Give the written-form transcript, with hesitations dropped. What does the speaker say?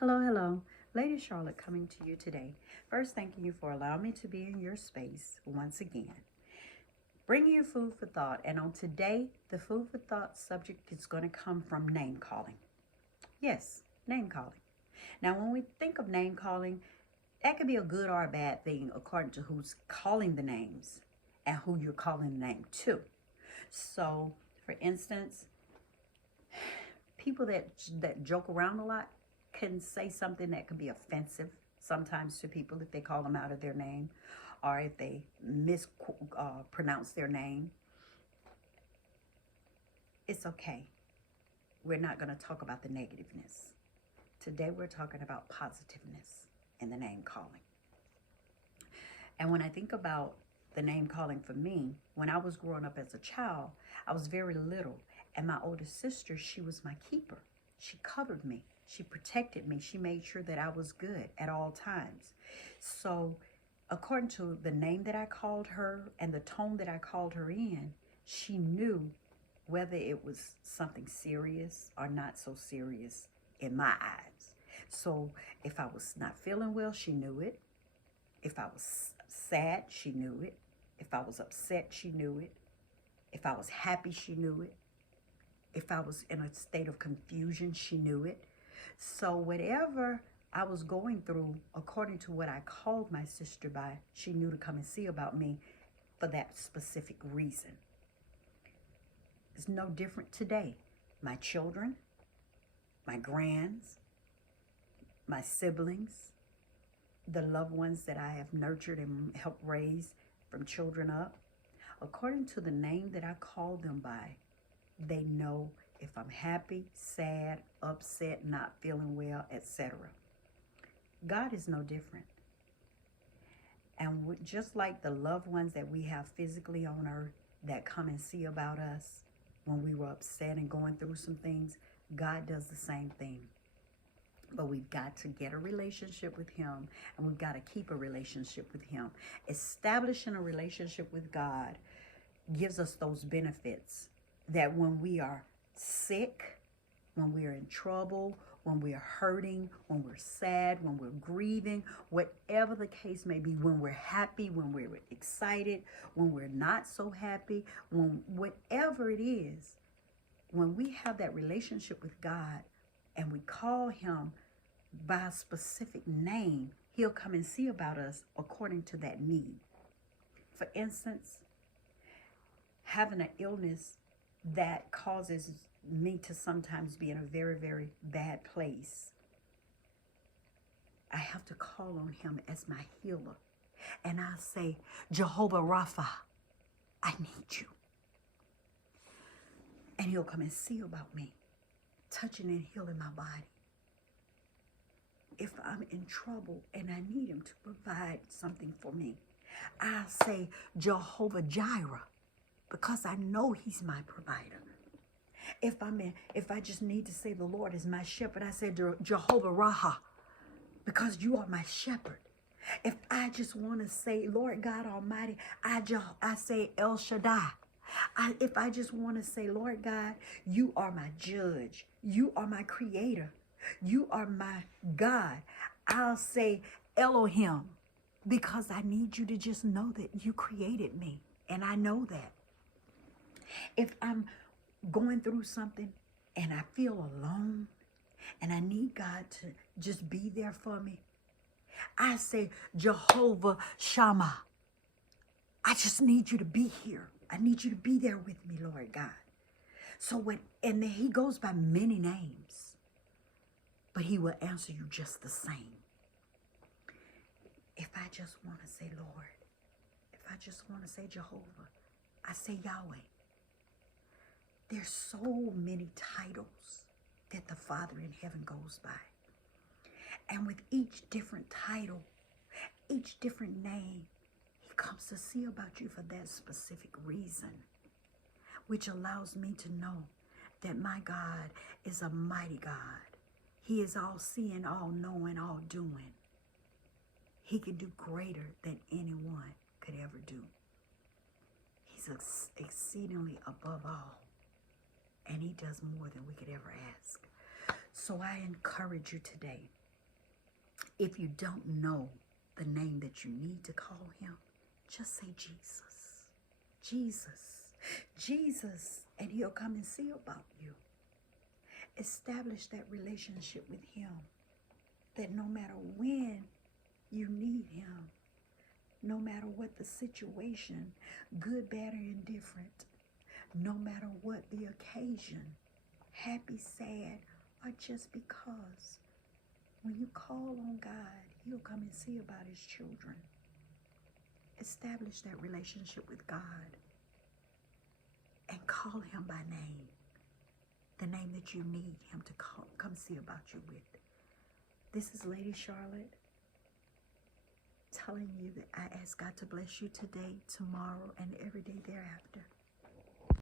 Hello, hello. Lady Charlotte coming to you today. First, thanking you for allowing me to be in your space once again. Bringing you food for thought. And on today, the food for thought subject is going to come from name calling. Yes, name calling. Now, when we think of name calling, that could be a good or a bad thing according to who's calling the names and who you're calling the name to. So, for instance, people that joke around a lot can say something that can be offensive sometimes to people if they call them out of their name or if they mispronounce their name. It's okay. We're not going to talk about the negativeness. Today we're talking about positiveness in the name calling. And when I think about the name calling for me, when I was growing up as a child, I was very little. And my older sister, she was my keeper. She covered me. She protected me. She made sure that I was good at all times. So according to the name that I called her and the tone that I called her in, she knew whether it was something serious or not so serious in my eyes. So if I was not feeling well, she knew it. If I was sad, she knew it. If I was upset, she knew it. If I was happy, she knew it. If I was in a state of confusion, she knew it. So whatever I was going through, according to what I called my sister by, she knew to come and see about me for that specific reason. It's no different today. My children, my grands, my siblings, the loved ones that I have nurtured and helped raise from children up, according to the name that I call them by, they know if I'm happy, sad, upset, not feeling well, etc. God is no different. And just like the loved ones that we have physically on earth that come and see about us when we were upset and going through some things, God does the same thing. But we've got to get a relationship with him, and we've got to keep a relationship with him. Establishing a relationship with God gives us those benefits that when we are sick, when we're in trouble, when we're hurting, when we're sad, when we're grieving, whatever the case may be, when we're happy, when we're excited, when we're not so happy, when whatever it is, when we have that relationship with God and we call him by a specific name, he'll come and see about us according to that need. For instance, having an illness that causes me to sometimes be in a very, very bad place, I have to call on him as my healer. And I say, Jehovah Rapha, I need you. And he'll come and see about me, touching and healing my body. If I'm in trouble and I need him to provide something for me, I say Jehovah Jireh, because I know he's my provider. If I just need to say the Lord is my shepherd, I say Jehovah Raha, because you are my shepherd. If I just want to say Lord God Almighty, I say El Shaddai. If I just want to say Lord God, you are my judge. You are my creator. You are my God. I'll say Elohim, because I need you to just know that you created me. And I know that. If I'm going through something and I feel alone and I need God to just be there for me, I say Jehovah Shammah. I just need you to be here. I need you to be there with me, Lord God. And he goes by many names, but he will answer you just the same. If I just want to say Lord, if I just want to say Jehovah, I say Yahweh. There's so many titles that the Father in heaven goes by. And with each different title, each different name, he comes to see about you for that specific reason, which allows me to know that my God is a mighty God. He is all seeing, all knowing, all doing. He can do greater than anyone could ever do. He's exceedingly above all. And he does more than we could ever ask. So I encourage you today If you don't know the name that you need to call him, just say Jesus, Jesus, Jesus, and he'll come and see about you. Establish that relationship with him, that no matter when you need him, no matter what the situation, good, bad, or indifferent, no matter what the occasion, happy, sad, or just because, when you call on God, he'll come and see about his children. Establish that relationship with God and call him by name, the name that you need him to come see about you with. This is Lady Charlotte telling you that I ask God to bless you today, tomorrow, and every day thereafter.